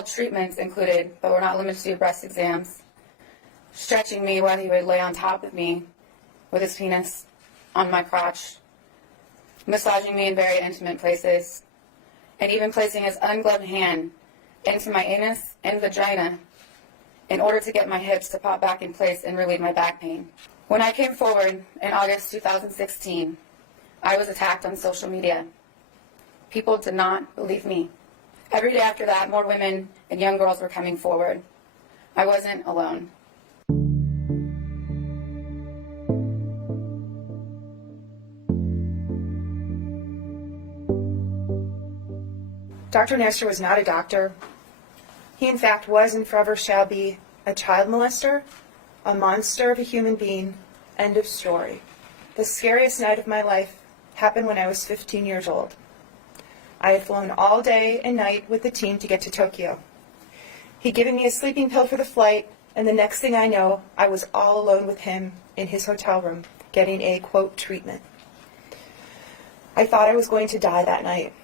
So-called treatments included, but were not limited to, breast exams, stretching me while he would lay on top of me with his penis on my crotch, massaging me in very intimate places, and even placing his ungloved hand into my anus and vagina in order to get my hips to pop back in place and relieve my back pain. When I came forward in August 2016, I was attacked on social media. People did not believe me. Every day after that, more women and young girls were coming forward. I wasn't alone. Dr. Nassar was not a doctor. He, in fact, was and forever shall be a child molester, a monster of a human being. End of story. The scariest night of my life happened when I was 15 years old. I had flown all day and night with the team to get to Tokyo. He'd given me a sleeping pill for the flight, and the next thing I know, I was all alone with him in his hotel room, getting a, quote, treatment. I thought I was going to die that night.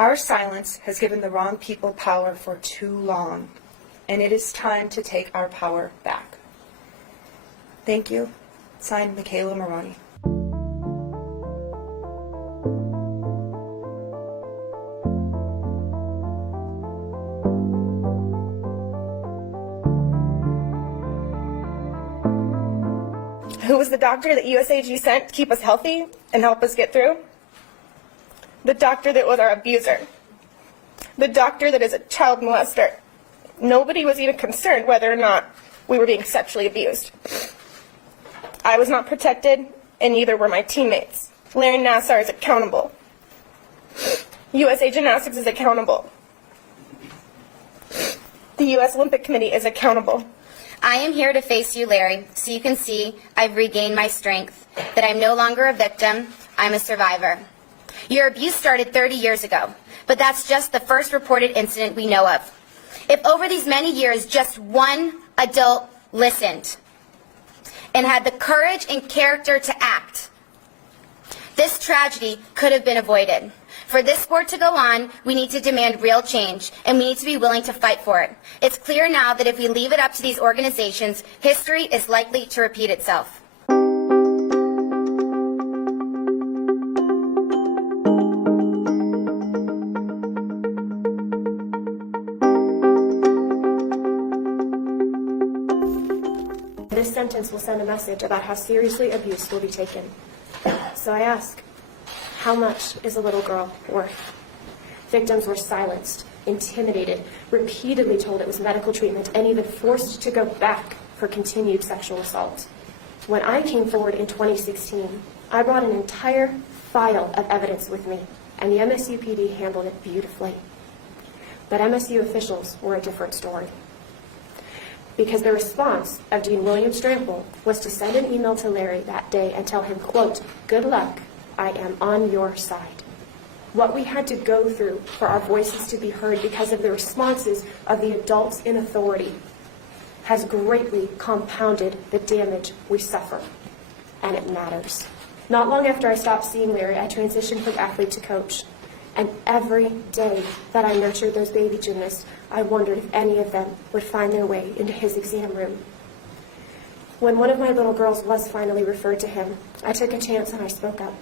Our silence has given the wrong people power for too long, and it is time to take our power back. Thank you. Signed, Michaela Maroney. Who was the doctor that USAG sent to keep us healthy and help us get through? The doctor that was our abuser. The doctor that is a child molester. Nobody was even concerned whether or not we were being sexually abused. I was not protected, and neither were my teammates. Larry Nassar is accountable. USA Gymnastics is accountable. The U.S. Olympic Committee is accountable. I am here to face you, Larry, so you can see I've regained my strength, that I'm no longer a victim, I'm a survivor. Your abuse started 30 years ago, but that's just the first reported incident we know of. If over these many years just one adult listened and had the courage and character to act, this tragedy could have been avoided. For this sport to go on, we need to demand real change, and we need to be willing to fight for it. It's clear now that if we leave it up to these organizations, history is likely to repeat itself. This sentence will send a message about how seriously abuse will be taken. So I ask, how much is a little girl worth? Victims were silenced, intimidated, repeatedly told it was medical treatment, and even forced to go back for continued sexual assault. When I came forward in 2016, I brought an entire file of evidence with me, and the MSU PD handled it beautifully. But MSU officials were a different story. Because the response of Dean William Strample was to send an email to Larry that day and tell him, quote, "Good luck, I am on your side." What we had to go through for our voices to be heard because of the responses of the adults in authority has greatly compounded the damage we suffer, and it matters. Not long after I stopped seeing Larry, I transitioned from athlete to coach. And every day that I nurtured those baby gymnasts, I wondered if any of them would find their way into his exam room. When one of my little girls was finally referred to him, I took a chance and I spoke up.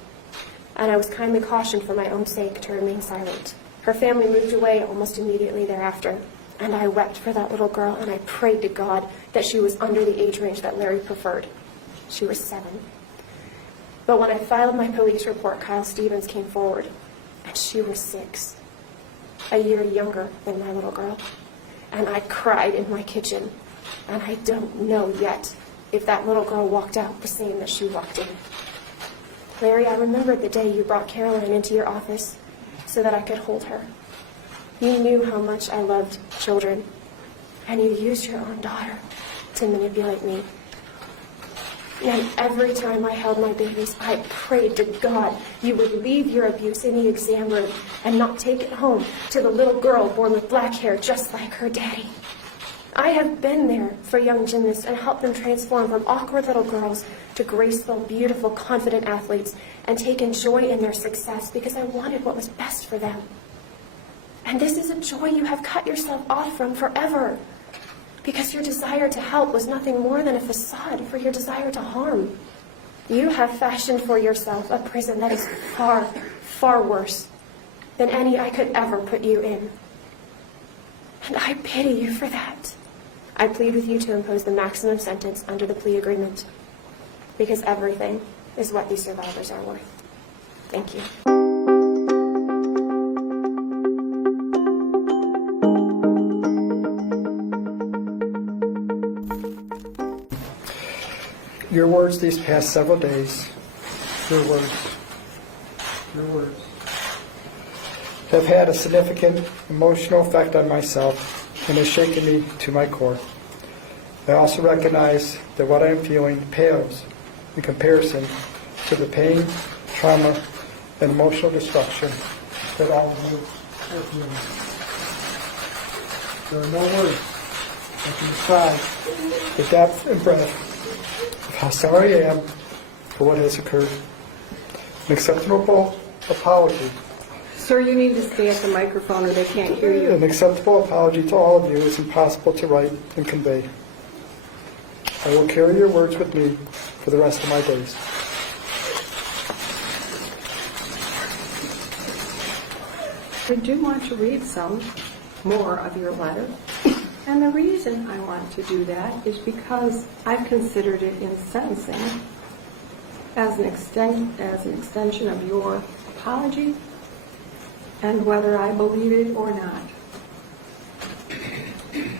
And I was kindly cautioned for my own sake to remain silent. Her family moved away almost immediately thereafter, and I wept for that little girl, and I prayed to God that she was under the age range that Larry preferred. She was 7. But when I filed my police report, Kyle Stevens came forward, and she was 6, a year younger than my little girl. And I cried in my kitchen, and I don't know yet if that little girl walked out the same that she walked in. Larry, I remembered the day you brought Caroline into your office so that I could hold her. You knew how much I loved children, and you used your own daughter to manipulate me. And every time I held my babies, I prayed to God you would leave your abuse in the exam room and not take it home to the little girl born with black hair just like her daddy. I have been there for young gymnasts and helped them transform from awkward little girls to graceful, beautiful, confident athletes and taken joy in their success because I wanted what was best for them. And this is a joy you have cut yourself off from forever, because your desire to help was nothing more than a facade for your desire to harm. You have fashioned for yourself a prison that is far, far worse than any I could ever put you in. And I pity you for that. I plead with you to impose the maximum sentence under the plea agreement, because everything is what these survivors are worth. Thank you. Your words these past several days, your words, have had a significant emotional effect on myself and has shaken me to my core. I also recognize that what I am feeling pales in comparison to the pain, trauma, and emotional destruction that all of you are feeling. There are no words that can describe the depth and breadth of how sorry I am for what has occurred. An acceptable apology. Sir, you need to stay at the microphone or they can't hear you. An acceptable apology to all of you is impossible to write and convey. I will carry your words with me for the rest of my days. I do want to read some more of your letter. And the reason I want to do that is because I've considered it in sentencing as an extension of your apology and whether I believe it or not.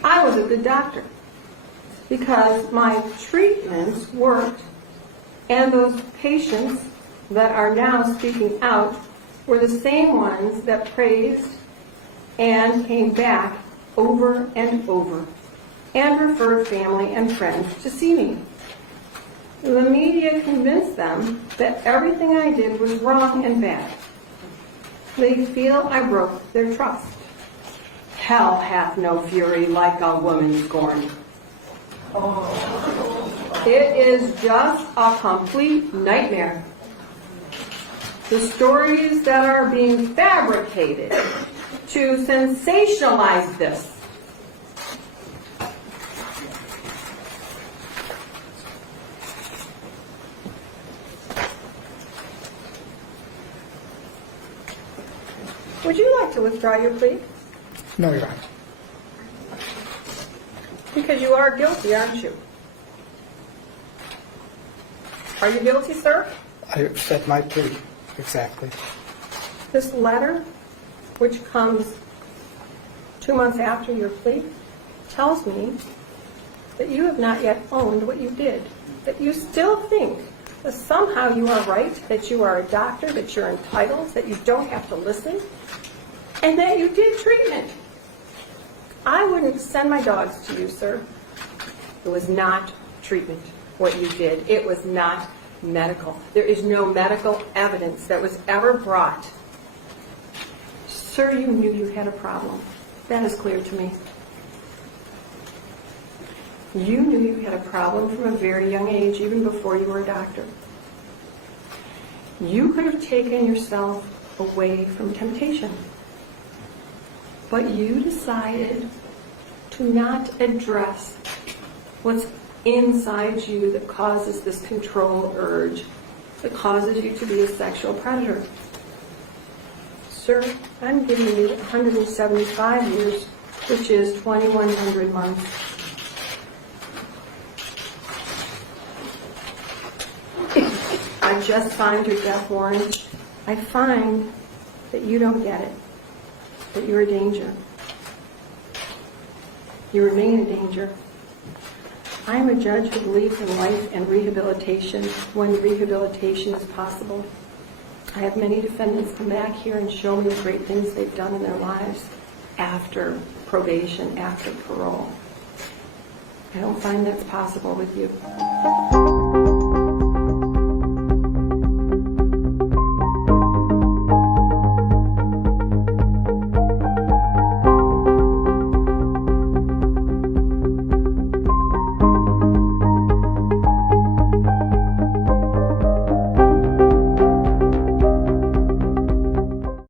I was a good doctor because my treatments worked, and those patients that are now speaking out were the same ones that praised and came back over and over and referred family and friends to see me. The media convinced them that everything I did was wrong and bad. They feel I broke their trust. Hell hath no fury like a woman scorned. It is just a complete nightmare. The stories that are being fabricated to sensationalize this. Would you like to withdraw your plea? No, Your Honor. Because you are guilty, aren't you? Are you guilty, sir? I said my plea, exactly. This letter, which comes 2 months after your plea, tells me that you have not yet owned what you did, that you still think that somehow you are right, that you are a doctor, that you're entitled, that you don't have to listen, and that you did treatment. I wouldn't send my dogs to you, sir. It was not treatment, what you did. It was not medical. There is no medical evidence that was ever brought. Sir, you knew you had a problem. That is clear to me. You knew you had a problem from a very young age, even before you were a doctor. You could have taken yourself away from temptation. But you decided to not address what's inside you that causes this control urge, that causes you to be a sexual predator. Sir, I'm giving you 175 years, which is 2,100 months. I just signed your death warrant. I find that you don't get it, that you're a danger. You remain in danger. I am a judge who believes in life and rehabilitation when rehabilitation is possible. I have many defendants come back here and show me the great things they've done in their lives after probation, after parole. I don't find that's possible with you.